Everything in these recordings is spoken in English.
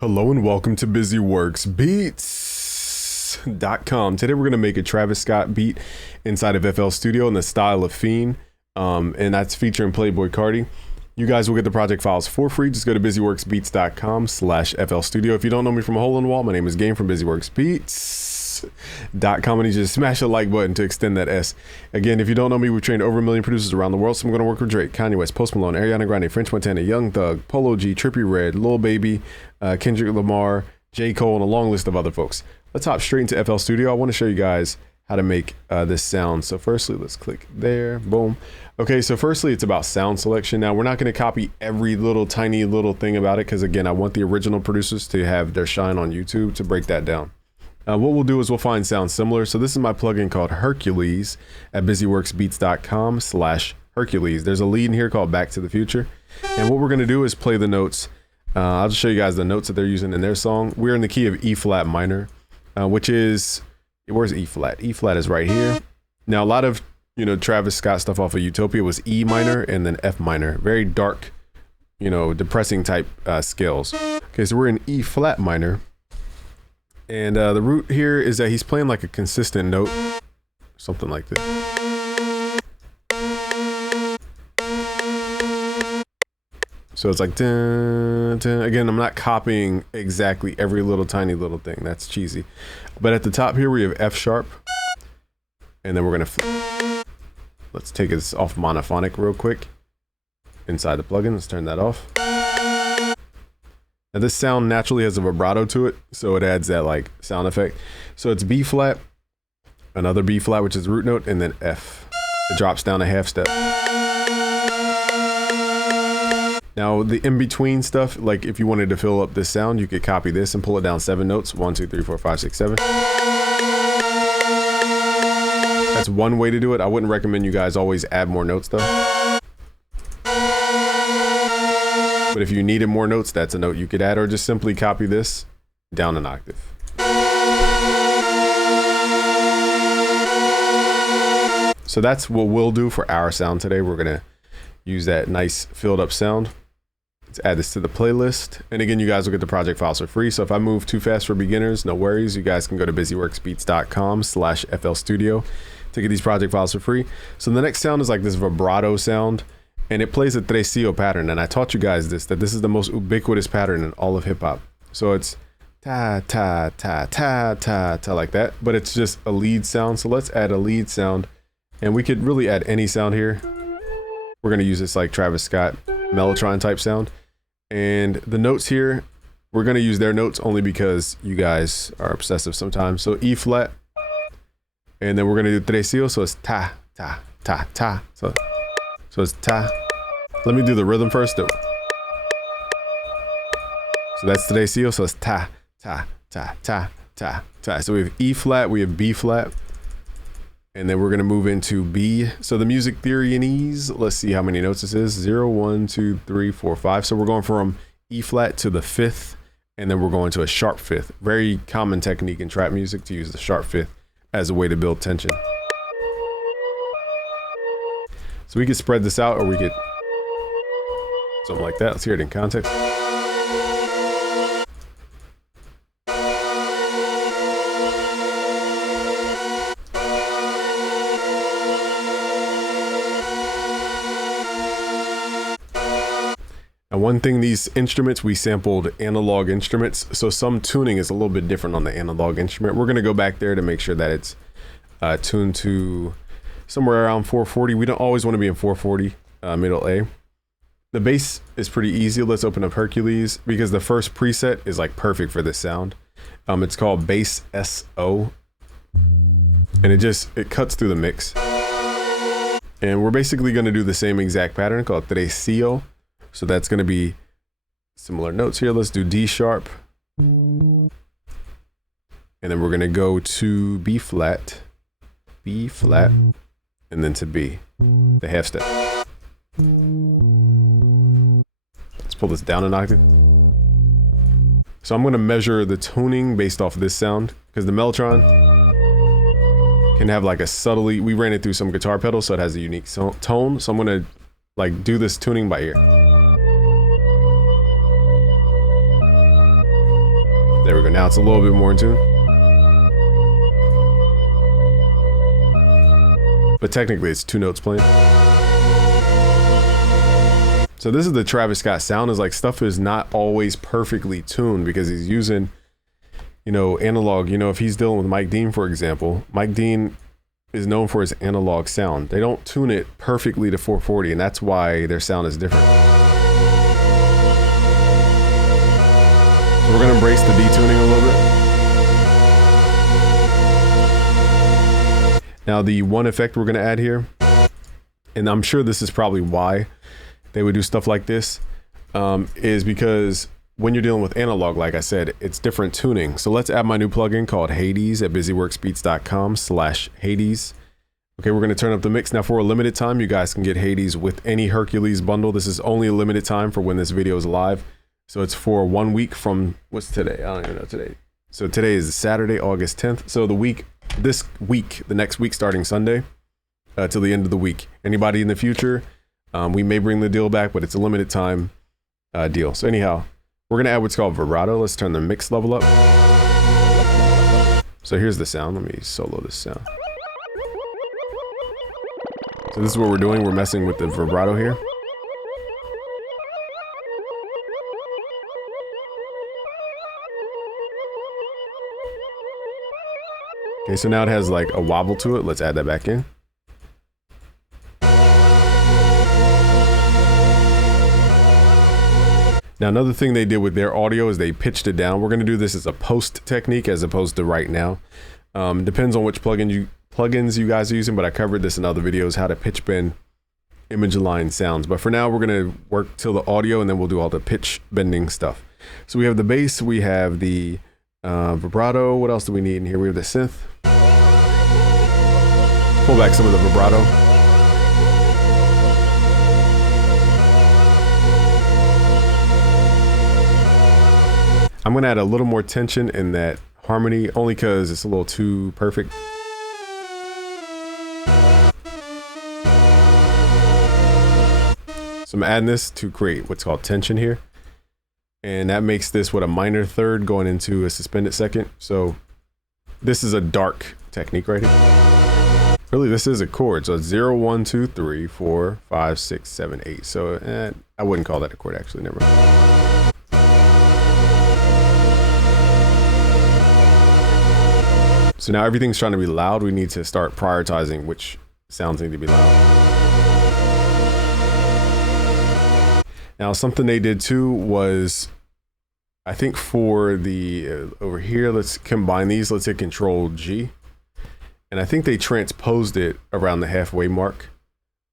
Hello and welcome to BusyWorksBeats.com. Today we're going to make a Travis Scott beat inside of FL Studio in the style of Fiend, and that's featuring Playboy Carti. You guys will get the project files for free. Just go to BusyWorksBeats.com/FL Studio. If you don't know me from a hole in the wall, my name is Game from BusyWorksBeats.com, and you just smash the like button to extend that S. Again, if you don't know me, we've trained over 1 million producers around the world, so I'm going to work with Drake, Kanye West, Post Malone, Ariana Grande, French Montana, Young Thug, Polo G, Trippie Redd, Lil Baby, Kendrick Lamar, J. Cole, and a long list of other folks. Let's hop straight into FL Studio. I want to show you guys how to make this sound. So firstly, let's click there, boom. Okay, so firstly, it's about sound selection. Now, we're not going to copy every little tiny little thing about it because, again, I want the original producers to have their shine on YouTube to break that down. What we'll do is we'll find sounds similar. So this is my plugin called Hercules at BusyWorksBeats.com/Hercules. There's a lead in here called Back to the Future. And what we're going to do is play the notes. I'll just show you guys the notes that they're using in their song. We're in the key of E flat minor, which is, where's E flat? E flat is right here. Now, a lot of, Travis Scott stuff off of Utopia was E minor and then F minor. Very dark, depressing type scales. Okay, so we're in E flat minor. And the root here is that he's playing like a consistent note, something like this. So it's like, dun, dun. Again, I'm not copying exactly every little tiny little thing. That's cheesy. But at the top here, we have F sharp. And then we're going to, let's take this off monophonic real quick. Inside the plugin, let's turn that off. Now this sound naturally has a vibrato to it, so it adds that like sound effect. So it's B flat, another B flat, which is the root note, and then F. It drops down a half step. Now the in-between stuff, like if you wanted to fill up this sound, you could copy this and pull it down 7 notes. 1, 2, 3, 4, 5, 6, 7. That's one way to do it. I wouldn't recommend you guys always add more notes though. But if you needed more notes, that's a note you could add, or just simply copy this down an octave. So that's what we'll do for our sound today. We're gonna use that nice filled up sound. Let's add this to the playlist. And again, you guys will get the project files for free. So if I move too fast for beginners, no worries. You guys can go to BusyWorksBeats.com/FL Studio to get these project files for free. So the next sound is like this vibrato sound. And it plays a tresillo pattern. And I taught you guys that this is the most ubiquitous pattern in all of hip hop. So it's ta, ta, ta, ta, ta, ta, like that. But it's just a lead sound. So let's add a lead sound. And we could really add any sound here. We're going to use this like Travis Scott Mellotron type sound. And the notes here, we're going to use their notes only because you guys are obsessive sometimes. So E flat. And then we're going to do tresillo. So it's ta, ta, ta, ta. So it's ta. Let me do the rhythm first though. So that's tresillo. So it's ta, ta, ta, ta, ta, ta. So we have E flat, we have B flat. And then we're going to move into B. So the music theory in E's, let's see how many notes this is. 0, 1, 2, 3, 4, 5. So we're going from E flat to the 5th. And then we're going to a sharp 5th. Very common technique in trap music to use the sharp 5th as a way to build tension. So we could spread this out, or we could something like that. Let's hear it in context. And one thing, these instruments, we sampled analog instruments. So some tuning is a little bit different on the analog instrument. We're going to go back there to make sure that it's tuned to somewhere around 440. We don't always want to be in 440, middle A. The bass is pretty easy. Let's open up Hercules because the first preset is like perfect for this sound. It's called Bass SO. And it cuts through the mix. And we're basically going to do the same exact pattern called tresillo. So that's going to be similar notes here. Let's do D sharp. And then we're going to go to B flat, and then to B, the half step. Let's pull this down an octave. So I'm going to measure the tuning based off of this sound because the Mellotron can have like a subtly, we ran it through some guitar pedals, so it has a unique tone. So I'm going to like do this tuning by ear. There we go. Now it's a little bit more in tune. But technically it's 2 notes playing. So this is the Travis Scott sound. Is like stuff is not always perfectly tuned because he's using, you know, analog. You know, if he's dealing with Mike Dean, for example, Mike Dean is known for his analog sound. They don't tune it perfectly to 440, and that's why their sound is different. So we're gonna embrace the detuning a little bit. Now the one effect we're gonna add here, and I'm sure this is probably why they would do stuff like this, is because when you're dealing with analog, like I said, it's different tuning. So let's add my new plugin called Hades at busyworksbeats.com/Hades. Okay, we're gonna turn up the mix. Now for a limited time, you guys can get Hades with any Hercules bundle. This is only a limited time for when this video is live. So it's for 1 week from, what's today? I don't even know today. So today is Saturday, August 10th. So the next week starting Sunday, till the end of the week. Anybody in the future, we may bring the deal back, but it's a limited time deal. So anyhow, we're gonna add what's called vibrato. Let's turn the mix level up. So here's the sound. Let me solo this sound. So this is what we're doing. We're messing with the vibrato here. Okay, so now it has like a wobble to it. Let's add that back in. Now, another thing they did with their audio is they pitched it down. We're going to do this as a post technique as opposed to right now. Depends on which plugins you guys are using, but I covered this in other videos, how to pitch bend image line sounds. But for now, we're going to work till the audio, and then we'll do all the pitch bending stuff. So we have the bass, we have the vibrato. What else do we need in here? We have the synth. Pull back some of the vibrato. I'm gonna add a little more tension in that harmony, only because it's a little too perfect. So I'm adding this to create what's called tension here. And that makes this what, a minor third going into a suspended second. So this is a dark technique right here. Really, this is a chord. So it's 0, 1, 2, 3, 4, 5, 6, 7, 8. So I wouldn't call that a chord actually, never mind. So now everything's trying to be loud. We need to start prioritizing which sounds need to be loud. Now, something they did too was, I think for the over here, let's combine these. Let's hit Control G. And I think they transposed it around the halfway mark.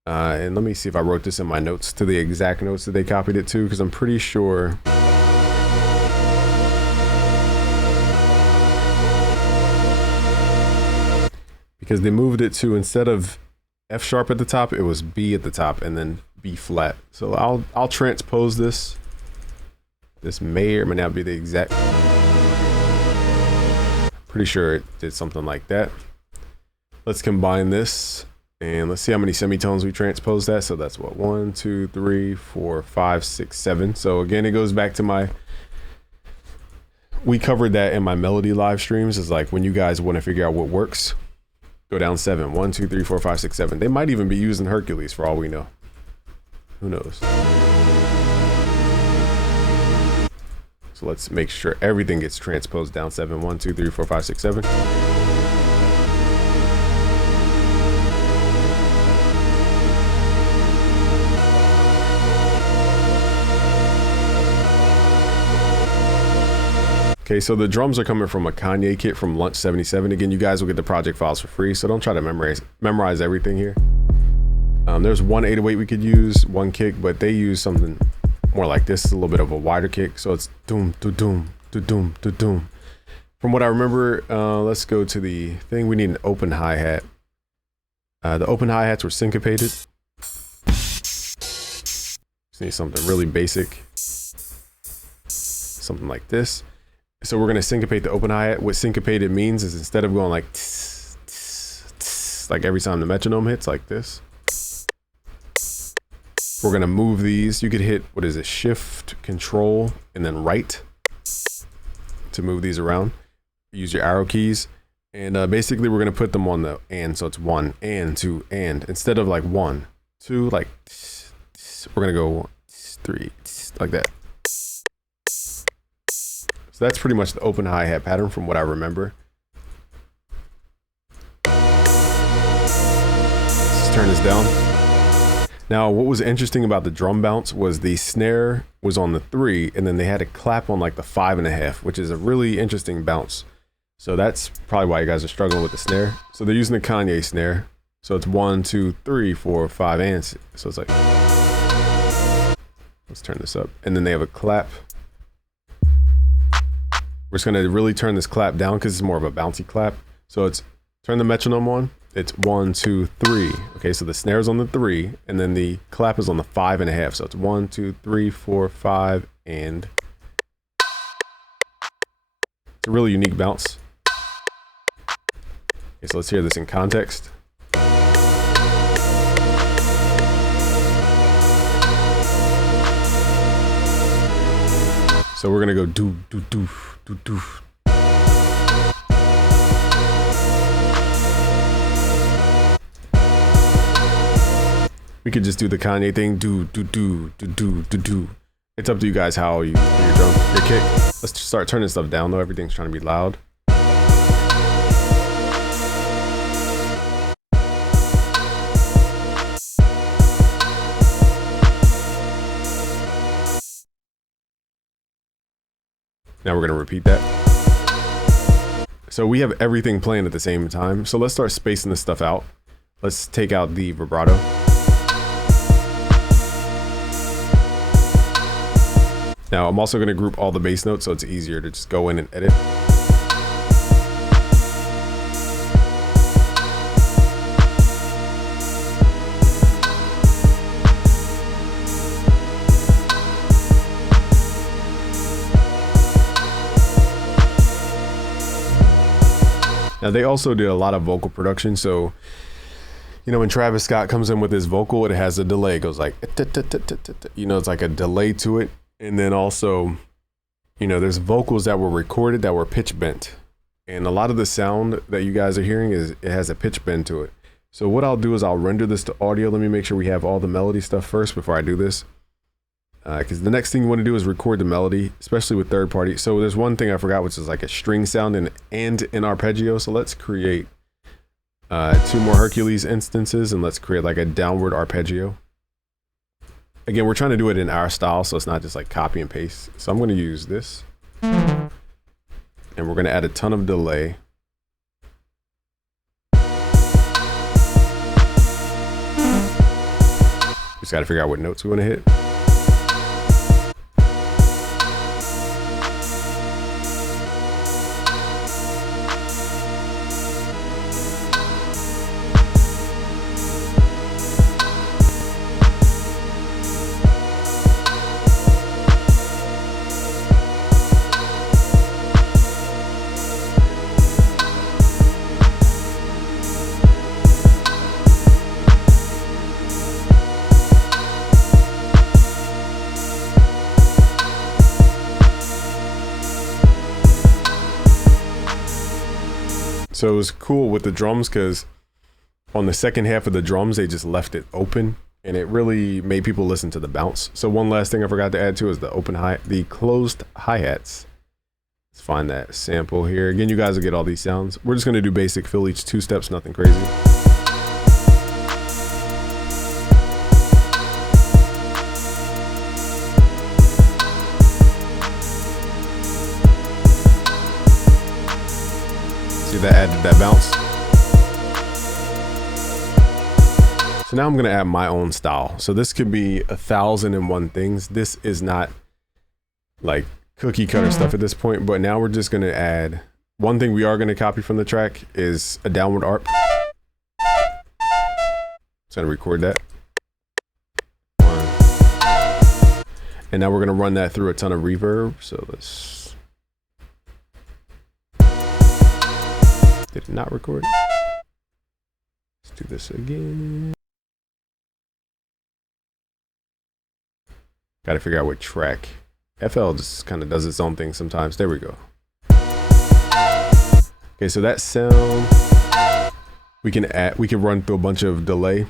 And let me see if I wrote this in my notes to the exact notes that they copied it to, because I'm pretty sure. Because they moved it to, instead of F sharp at the top, it was B at the top and then B flat. So I'll transpose this. This may or may not be the exact. Pretty sure it did something like that. Let's combine this and let's see how many semitones we transpose that. So that's what, 1, 2, 3, 4, 5, 6, 7. So again, it goes back to we covered that in my melody live streams. It's like when you guys want to figure out what works, go down 7. 1, 2, 3, 4, 5, 6, 7. They might even be using Hercules for all we know. Who knows? So let's make sure everything gets transposed down 7. 1, 2, 3, 4, 5, 6, 7. Okay, so the drums are coming from a Kanye kit from Lunch 77. Again, you guys will get the project files for free, so don't try to memorize everything here. There's one 808 we could use, one kick, but they use something more like this, a little bit of a wider kick. So it's doom, do doom, do doom, do doom. From what I remember, let's go to the thing. We need an open hi-hat. The open hi-hats were syncopated. Just need something really basic. Something like this. So we're going to syncopate the open hi-hat. What syncopated means is instead of going like tss, tss, tss, like every time the metronome hits like this, we're going to move these. You could hit, what is it, shift, control, and then right to move these around. Use your arrow keys, and basically we're gonna put them on the and, so it's 1 and 2 and instead of like 1 2, like we're gonna go 1 3 like that. So that's pretty much the open hi-hat pattern from what I remember. Let's turn this down. Now, what was interesting about the drum bounce was the snare was on the 3, and then they had a clap on like the 5.5, which is a really interesting bounce. So that's probably why you guys are struggling with the snare. So they're using the Kanye snare. So it's 1 2 3 4 5 and 6. So it's like, let's turn this up. And then they have a clap. We're just gonna really turn this clap down because it's more of a bouncy clap. So it's turn the metronome on. It's 1 2 3. Okay, so the snare's on the 3, and then the clap is on the 5.5. So it's 1 2 3 4 5, and it's a really unique bounce. Okay, so let's hear this in context. So we're gonna go do do do do do. We could just do the Kanye thing, do do do do do do do. It's up to you guys how you do your drum, your kick. Let's start turning stuff down though. Everything's trying to be loud. Now we're gonna repeat that. So we have everything playing at the same time. So let's start spacing this stuff out. Let's take out the vibrato. Now I'm also gonna group all the bass notes so it's easier to just go in and edit. Now they also did a lot of vocal production, so you know when Travis Scott comes in with his vocal, it has a delay. It goes like, you know, it's like a delay to it. And then also, you know, there's vocals that were recorded that were pitch bent, and a lot of the sound that you guys are hearing it has a pitch bend to it. So what I'll do is I'll render this to audio. Let me make sure we have all the melody stuff first before I do this, because the next thing you want to do is record the melody, especially with third party. So there's one thing I forgot, which is like a string sound and an arpeggio. So let's create 2 more Hercules instances, and let's create like a downward arpeggio. Again, we're trying to do it in our style, so it's not just like copy and paste. So I'm going to use this, and we're going to add a ton of delay. Just got to figure out what notes we want to hit. So it was cool with the drums because on the second half of the drums, they just left it open, and it really made people listen to the bounce. So one last thing I forgot to add to is the closed hi-hats. Let's find that sample here. Again, you guys will get all these sounds. We're just going to do basic fill each 2 steps, nothing crazy. That added that bounce. So now I'm gonna add my own style. So this could be 1,001 things. This is not like cookie cutter stuff at this point, but now we're just gonna add one thing we are gonna copy from the track is a downward arp. So I'm gonna record that. 1. And now we're gonna run that through a ton of reverb. So let's. Did it not record? Let's do this again. Got to figure out what track. FL just kind of does its own thing sometimes. There we go. Okay, so that sound we can run through a bunch of delay.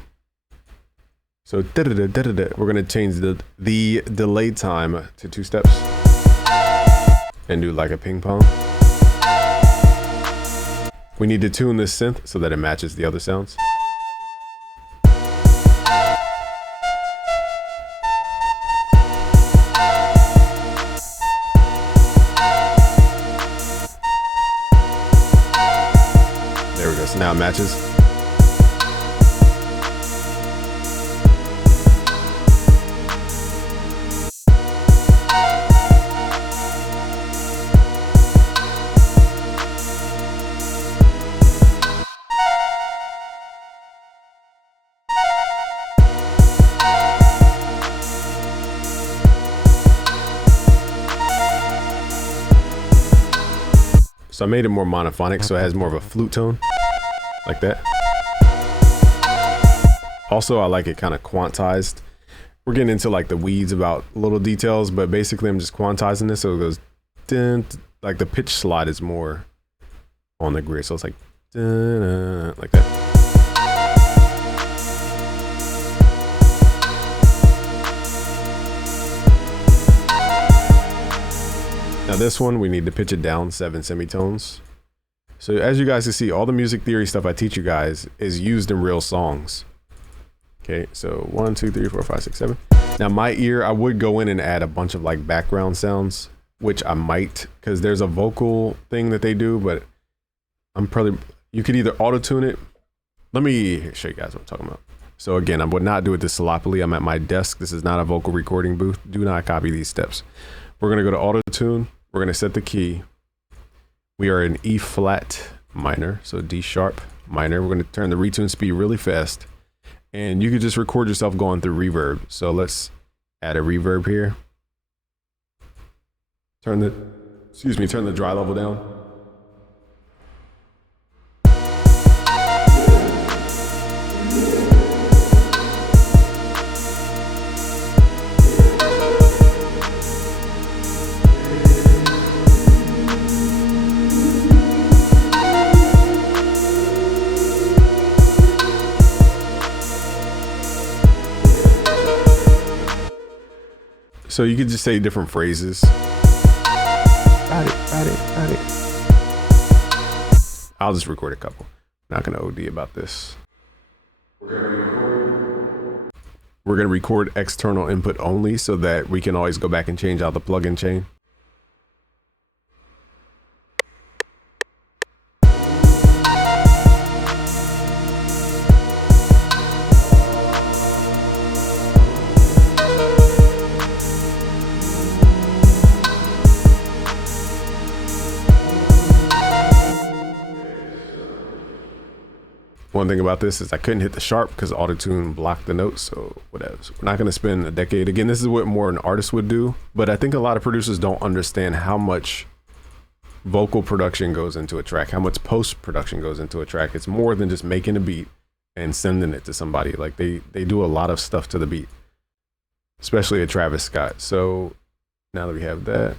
So we're gonna change the delay time to 2 steps and do like a ping pong. We need to tune this synth so that it matches the other sounds. There we go, so now it matches. So I made it more monophonic, so it has more of a flute tone, like that. Also, I like it kind of quantized. We're getting into like the weeds about little details, but basically I'm just quantizing this so it goes, dun, like the pitch slide is more on the grid, so it's like, dun, like that. Now this one, we need to pitch it down 7 semitones. So as you guys can see, all the music theory stuff I teach you guys is used in real songs. Okay, so 1, 2, 3, 4, 5, 6, 7. Now my ear, I would go in and add a bunch of like background sounds, which I might, because there's a vocal thing that they do, but you could either auto-tune it. Let me show you guys what I'm talking about. So again, I would not do it this sloppily. I'm at my desk. This is not a vocal recording booth. Do not copy these steps. We're gonna go to auto-tune. We're gonna set the key. We are in E flat minor, so D sharp minor. We're gonna turn the retune speed really fast, and you could just record yourself going through reverb. So let's add a reverb here. Turn the dry level down. So you could just say different phrases. Got it. I'll just record a couple. Not gonna OD about this. We're gonna record external input only so that we can always go back and change out the plugin chain. One thing about this is I couldn't hit the sharp because auto-tune blocked the notes, so whatever. So we're not going to spend a decade. Again, this is what more an artist would do, but I think a lot of producers don't understand how much vocal production goes into a track, how much post-production goes into a track. It's more than just making a beat and sending it to somebody. Like they do a lot of stuff to the beat, especially a Travis Scott. So now that we have that,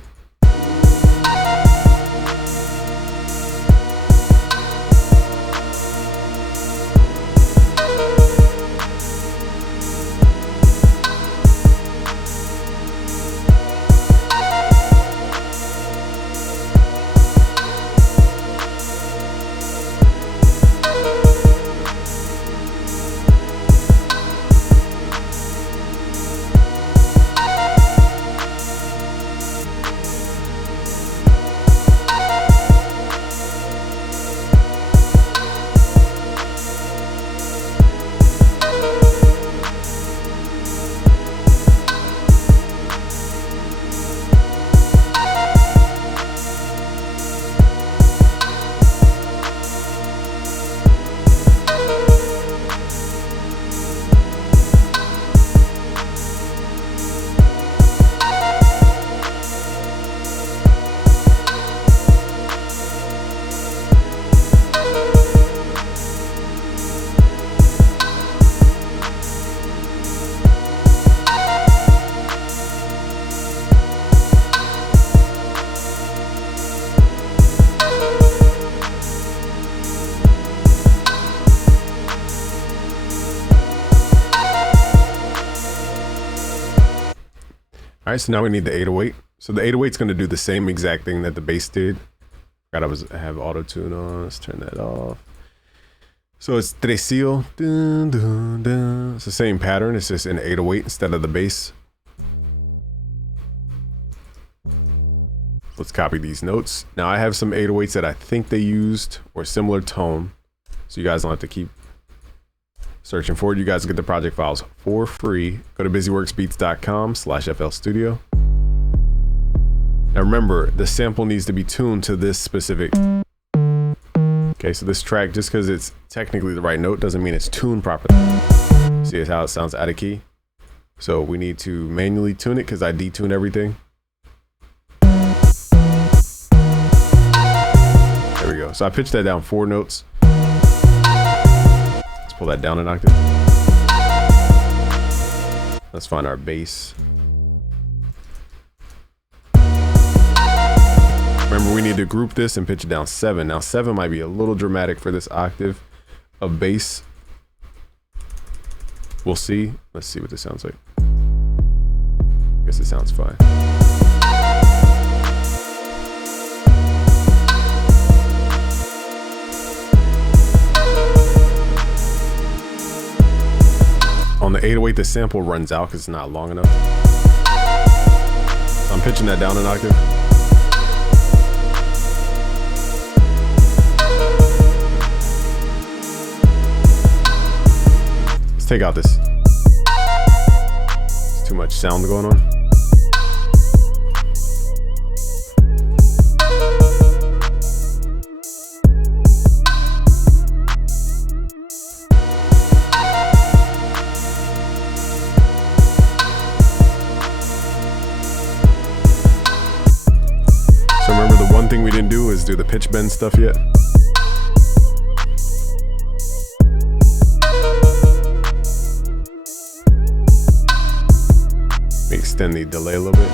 All right, so now we need the 808. So the 808 is going to do the same exact thing that the bass did. I have auto tune on. Let's turn that off. So it's tresillo. Dun, dun, dun. It's the same pattern. It's just in 808 instead of the bass. Let's copy these notes. Now I have some 808s that I think they used or similar tone. So you guys don't have to keep searching for it. You guys get the project files for free. Go to busyworksbeats.com/FL Studio. Now remember, the sample needs to be tuned to this specific. Okay, so this track, just because it's technically the right note doesn't mean it's tuned properly. See how it sounds out of key? So we need to manually tune it because I detuned everything. There we go. So I pitched that down 4 notes. Let's pull that down an octave. Let's find our bass. Remember, we need to group this and pitch it down 7. Now 7 might be a little dramatic for this octave of bass. We'll see. Let's see what this sounds like. I guess it sounds fine. On the 808, the sample runs out because it's not long enough. So I'm pitching that down an octave. Let's take out this. There's too much sound going on. So remember, the one thing we didn't do is do the pitch bend stuff yet. Extend the delay a little bit.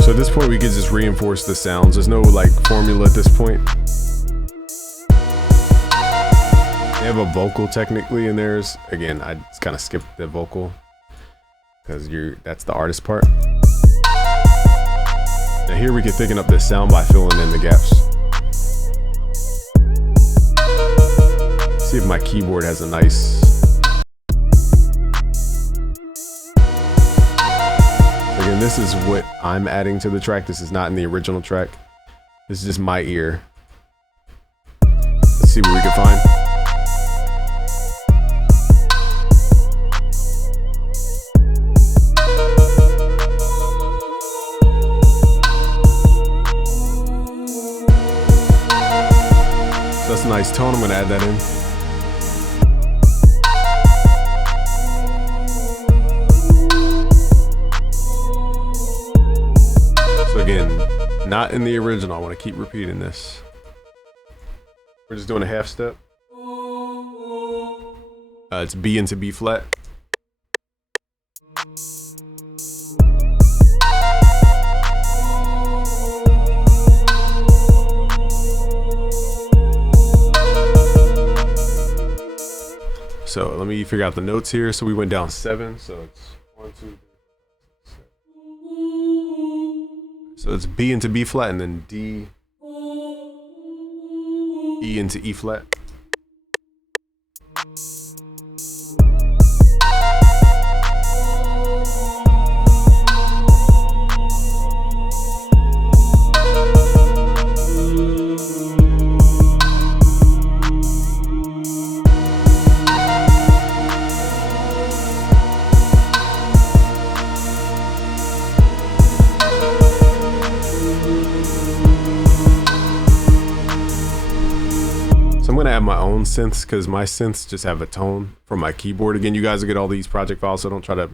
So at this point we can just reinforce the sounds. There's no like formula at this point. They have a vocal technically in theirs. Again, I just kind of skipped the vocal because that's the artist part. Now here we can thicken up this sound by filling in the gaps. See if my keyboard has a nice. Again, this is what I'm adding to the track. This is not in the original track. This is just my ear. Let's see what we can find. That's a nice tone. I'm going to add that in. So again, not in the original. I want to keep repeating this. We're just doing a half step. It's B into B flat. So let me figure out the notes here. So we went down 7. So it's 1, 2, 3, 4, 5, 6. So it's B into B flat and then D, E into E flat. I'm gonna add my own synths because my synths just have a tone from my keyboard. Again, you guys will get all these project files, so don't try to.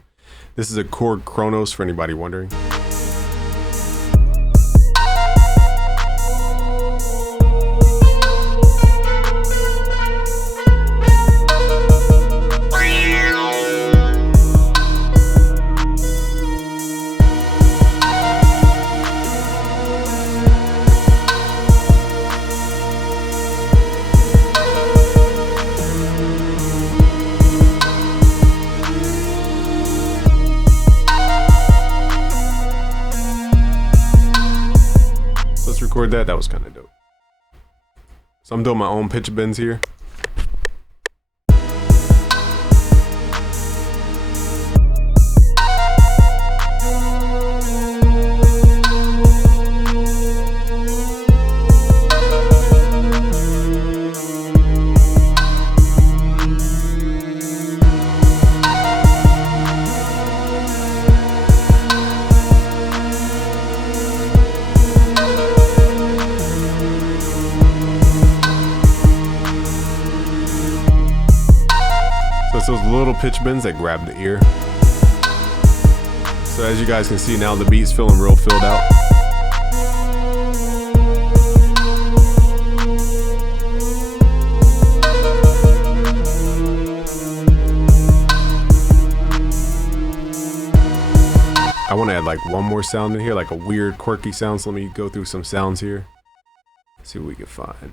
This is a Korg Kronos for anybody wondering. scored that. That was kind of dope. So I'm doing my own pitch bends here. So it's those little pitch bends that grab the ear. So as you guys can see now, the beat's feeling real filled out. I want to add like one more sound in here, like a weird quirky sound. So let me go through some sounds here. See what we can find.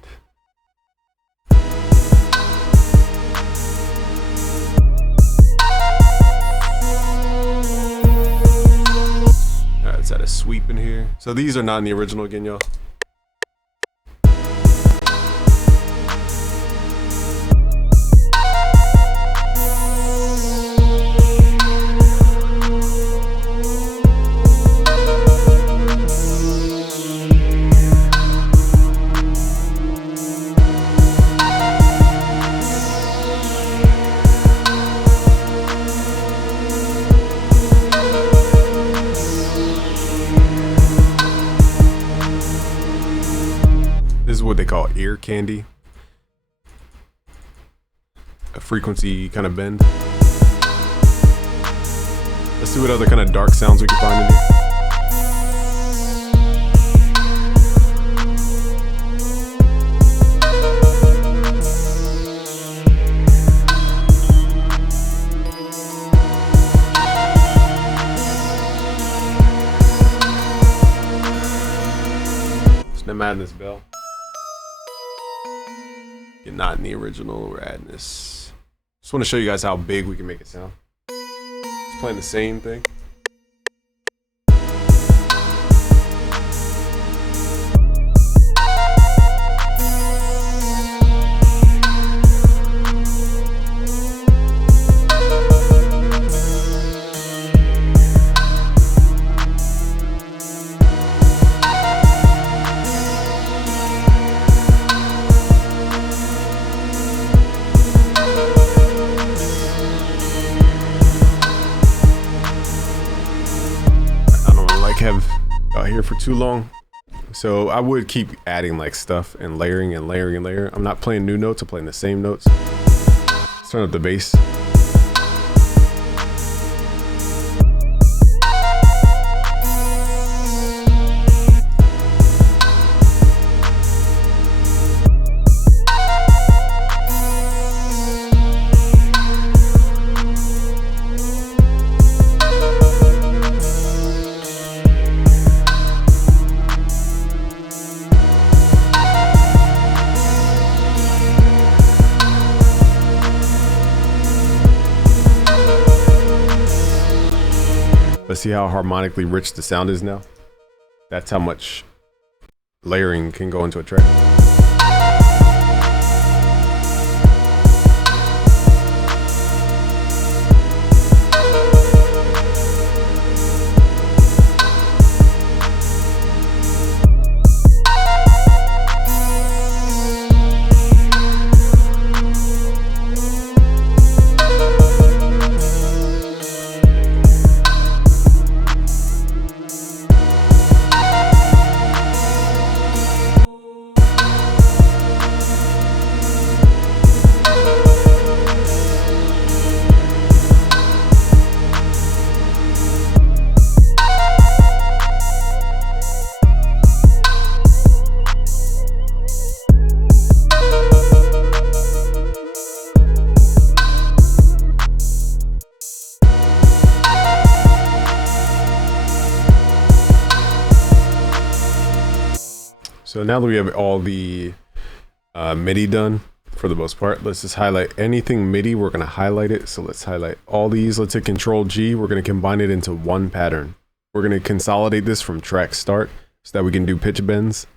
Let's add a sweep in here. So these are not in the original again, y'all. This is what they call ear candy. A frequency kind of bend. Let's see what other kind of dark sounds we can find in here. It's the Madness Bell. You're not in the original, we're adding this. Just want to show you guys how big we can make it sound. It's playing the same thing. Have out here for too long, so I would keep adding like stuff and layering and layering and layering. I'm not playing new notes, I'm playing the same notes. Let's turn up the bass. Let's see how harmonically rich the sound is now. That's how much layering can go into a track. So now that we have all the MIDI done for the most part, let's just highlight anything MIDI. We're going to highlight it. So let's highlight all these. Let's hit Control G. We're going to combine it into one pattern. We're going to consolidate this from track start so that we can do pitch bends.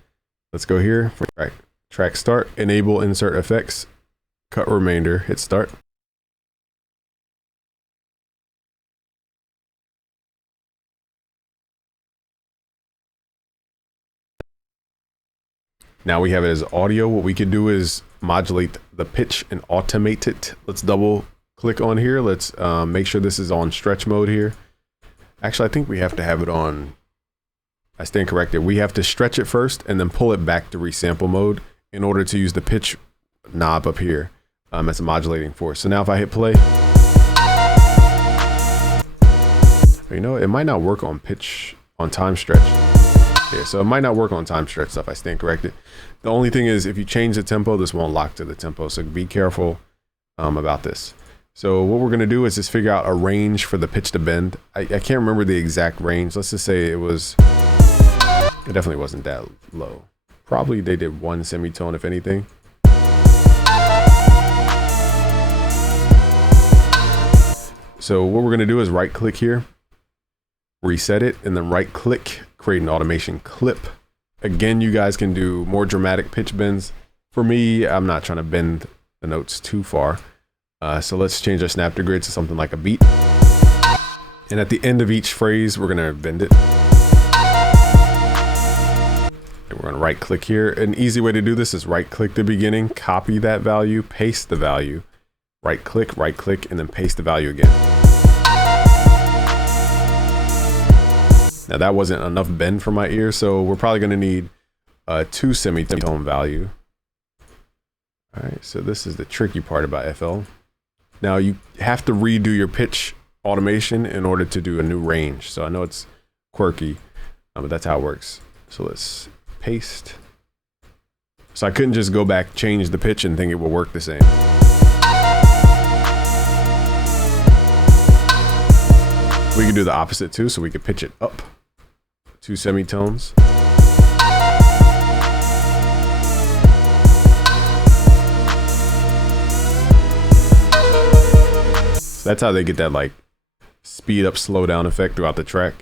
Let's go here. Right. Track start, enable insert effects, cut remainder, hit start. Now we have it as audio. What we could do is modulate the pitch and automate it. Let's double click on here. Let's make sure this is on stretch mode here. Actually, I think we have to have it on, I stand corrected. We have to stretch it first and then pull it back to resample mode in order to use the pitch knob up here as a modulating force. So now if I hit play, you know, it might not work on pitch, on time stretch. Yeah, so it might not work on time stretch stuff. I stand corrected. The only thing is if you change the tempo, this won't lock to the tempo. So be careful about this. So what we're going to do is just figure out a range for the pitch to bend. I can't remember the exact range. Let's just say it definitely wasn't that low. Probably they did 1 semitone, if anything. So what we're going to do is right click here, reset it, and then right click, create an automation clip. Again, you guys can do more dramatic pitch bends. For me, I'm not trying to bend the notes too far. So let's change our snap to grid to something like a beat. And at the end of each phrase, we're gonna bend it. And we're gonna right click here. An easy way to do this is right click the beginning, copy that value, paste the value, right click, and then paste the value again. Now that wasn't enough bend for my ear, so we're probably gonna need a 2 semitone value. All right, so this is the tricky part about FL. Now you have to redo your pitch automation in order to do a new range. So I know it's quirky, but that's how it works. So let's paste. So I couldn't just go back, change the pitch and think it will work the same. We could do the opposite too, so we could pitch it up 2 semitones. So that's how they get that like speed up, slow down effect throughout the track.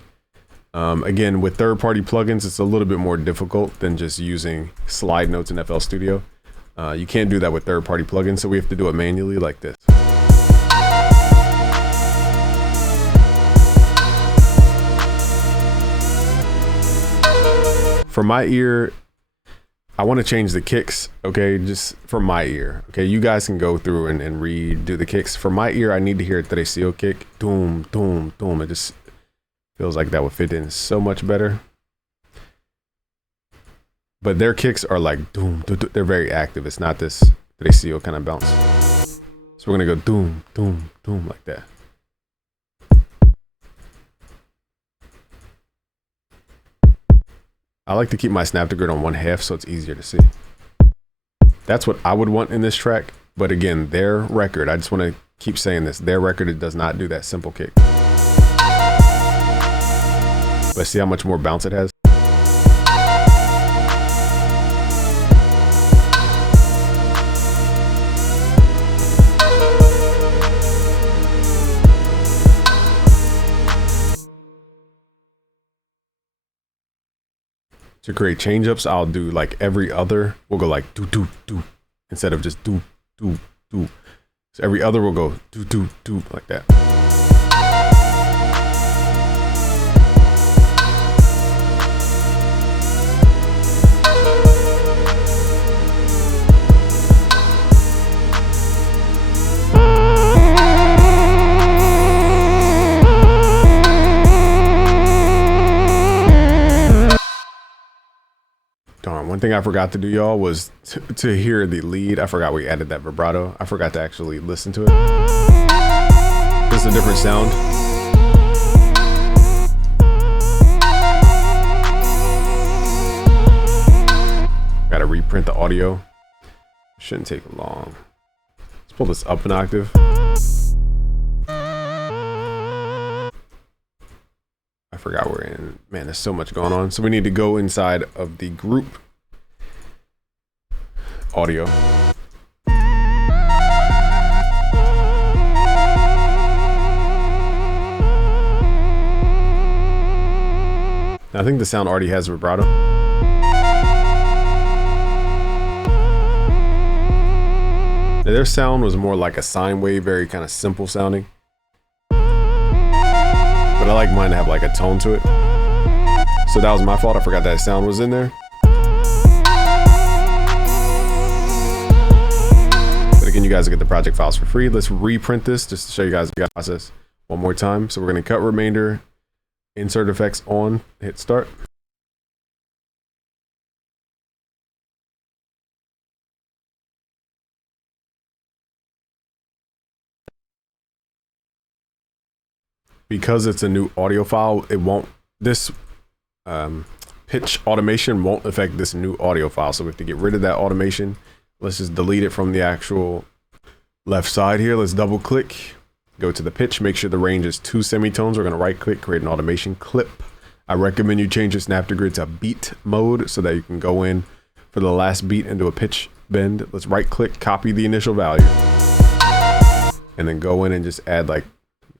Again, with third-party plugins, it's a little bit more difficult than just using slide notes in FL Studio. You can't do that with third-party plugins, so we have to do it manually like this. For my ear, I want to change the kicks, okay, just for my ear. Okay, you guys can go through and redo the kicks. For my ear, I need to hear a tresillo kick. Doom, doom, doom. It just feels like that would fit in so much better. But their kicks are like doom, doom, doom. They're very active. It's not this tresillo kind of bounce. So we're going to go doom, doom, doom like that. I like to keep my snap to grid on 1/2 so it's easier to see. That's what I would want in this track. But again, their record, I just want to keep saying this, their record, it does not do that simple kick. But see how much more bounce it has? To create change-ups, I'll do like every other. We'll go like do do do instead of just do do do. So every other will go do do do like that. Darn, one thing I forgot to do, y'all, was to hear the lead. I forgot we added that vibrato. I forgot to actually listen to it. This is a different sound. Gotta reprint the audio. Shouldn't take long. Let's pull this up an octave. I forgot we're in. Man, there's so much going on. So we need to go inside of the group audio. Now, I think the sound already has vibrato. Now, their sound was more like a sine wave, very kind of simple sounding. But I like mine to have like a tone to it. So that was my fault. I forgot that sound was in there. But again, you guys will get the project files for free. Let's reprint this just to show you guys the process one more time. So we're going to cut remainder, insert effects on, hit start. Because it's a new audio file, it won't, this pitch automation won't affect this new audio file. So we have to get rid of that automation. Let's just delete it from the actual left side here. Let's double click, go to the pitch, make sure the range is 2 semitones. We're gonna right click, create an automation clip. I recommend you change your snap to grid to beat mode so that you can go in for the last beat and do a pitch bend. Let's right click, copy the initial value, and then go in and just add, like,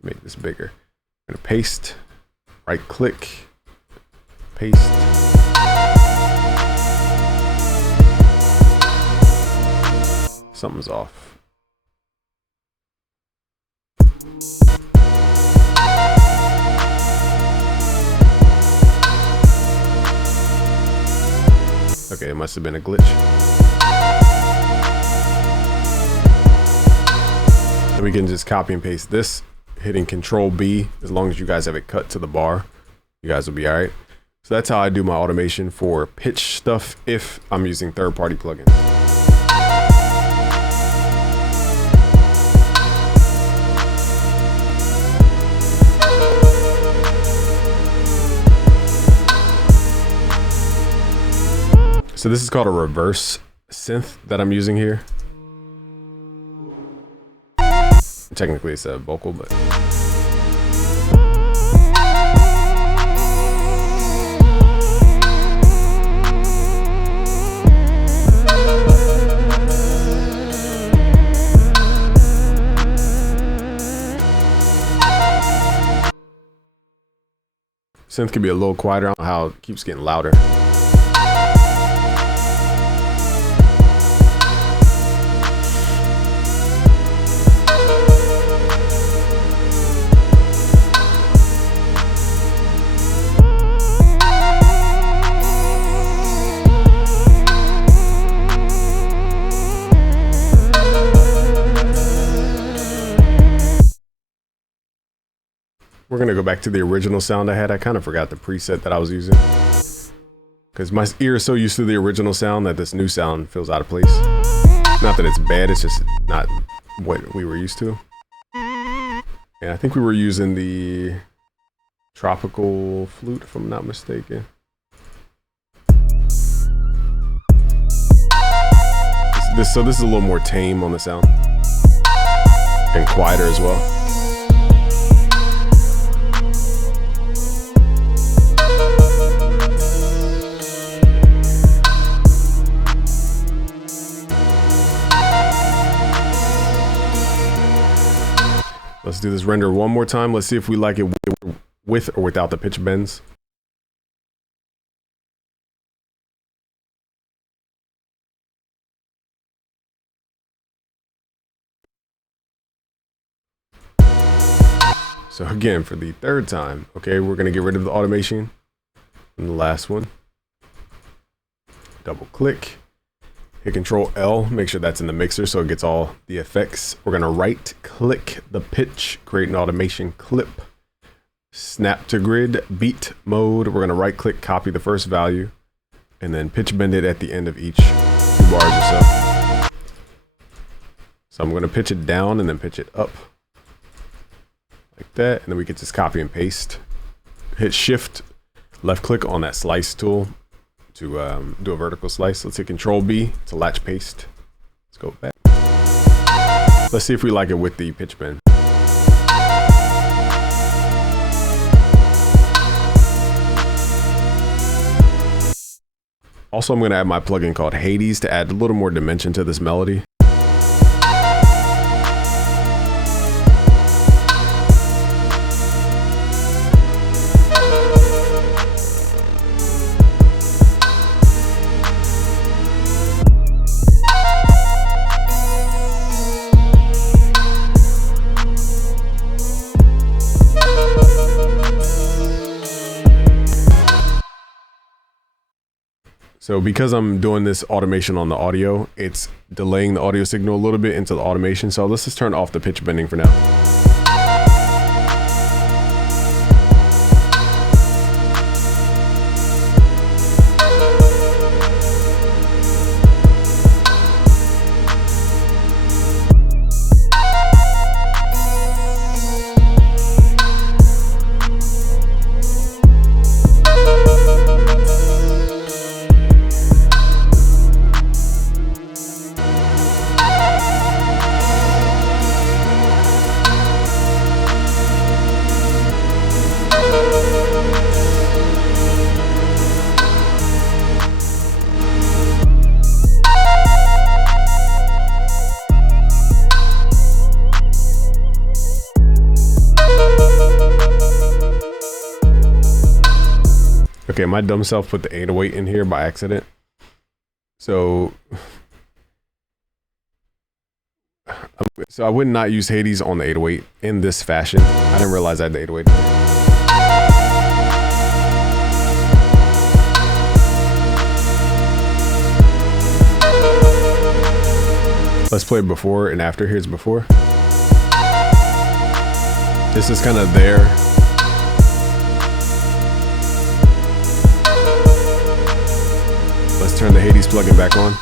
make this bigger. I'm gonna paste, right click, paste. Something's off. Okay, it must have been a glitch. And we can just copy and paste this, hitting Control B. As long as you guys have it cut to the bar, you guys will be all right. So that's how I do my automation for pitch stuff if I'm using third-party plugins. So this is called a reverse synth that I'm using here. Technically it's a vocal, but synth can be a little quieter. I don't know how it keeps getting louder. We're gonna go back to the original sound I had. I kind of forgot the preset that I was using because my ear is so used to the original sound that this new sound feels out of place. Not that it's bad, it's just not what we were used to. And I think we were using the tropical flute, if I'm not mistaken. So this is a little more tame on the sound and quieter as well. Let's do this render one more time. Let's see if we like it with or without the pitch bends. So again, for the third time, okay, we're gonna get rid of the automation and the last one. Double click. Hit Control L, make sure that's in the mixer so it gets all the effects. We're gonna right click the pitch, create an automation clip, snap to grid, beat mode. We're gonna right click, copy the first value, and then pitch bend it at the end of each 2 bars or so. So I'm gonna pitch it down and then pitch it up like that. And then we can just copy and paste. Hit Shift, left click on that slice tool to do a vertical slice. Let's hit Control B to latch paste. Let's go back. Let's see if we like it with the pitch bend. Also, I'm going to add my plugin called Hades to add a little more dimension to this melody. So because I'm doing this automation on the audio, it's delaying the audio signal a little bit into the automation. So let's just turn off the pitch bending for now. Okay, my dumb self put the 808 in here by accident. So I would not use Hades on the 808 in this fashion. I didn't realize I had the 808 in there. Let's play before and after. Here's before. This is kind of there. Let's turn the Hades plugin back on.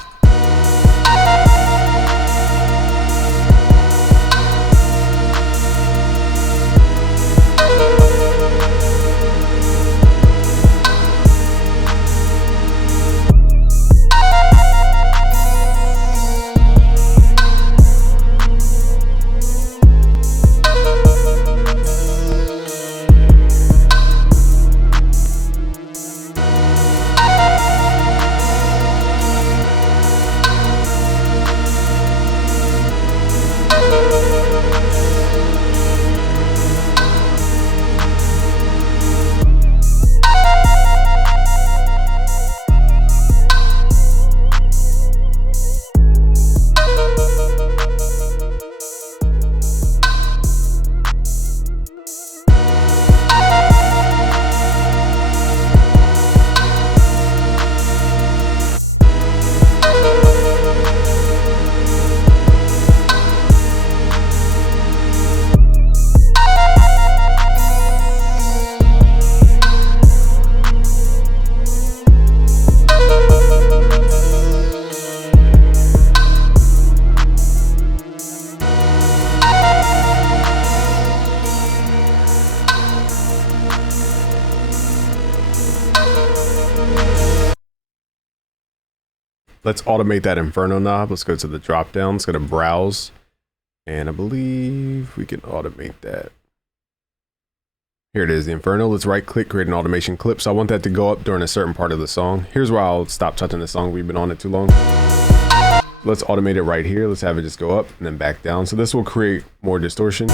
Let's automate that Inferno knob. Let's go to the drop down. Let's go to browse. And I believe we can automate that. Here it is, the Inferno. Let's right click, create an automation clip. So I want that to go up during a certain part of the song. Here's where I'll stop touching the song. We've been on it too long. Let's automate it right here. Let's have it just go up and then back down. So this will create more distortion.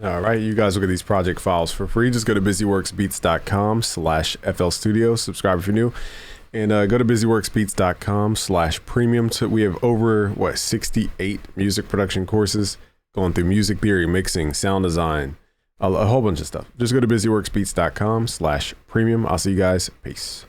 All right, you guys will get these project files for free. Just go to busyworksbeats.com/FL Studio. Subscribe if you're new. And go to busyworksbeats.com/premium. We have over, 68 music production courses going through music theory, mixing, sound design, a whole bunch of stuff. Just go to busyworksbeats.com/premium. I'll see you guys. Peace.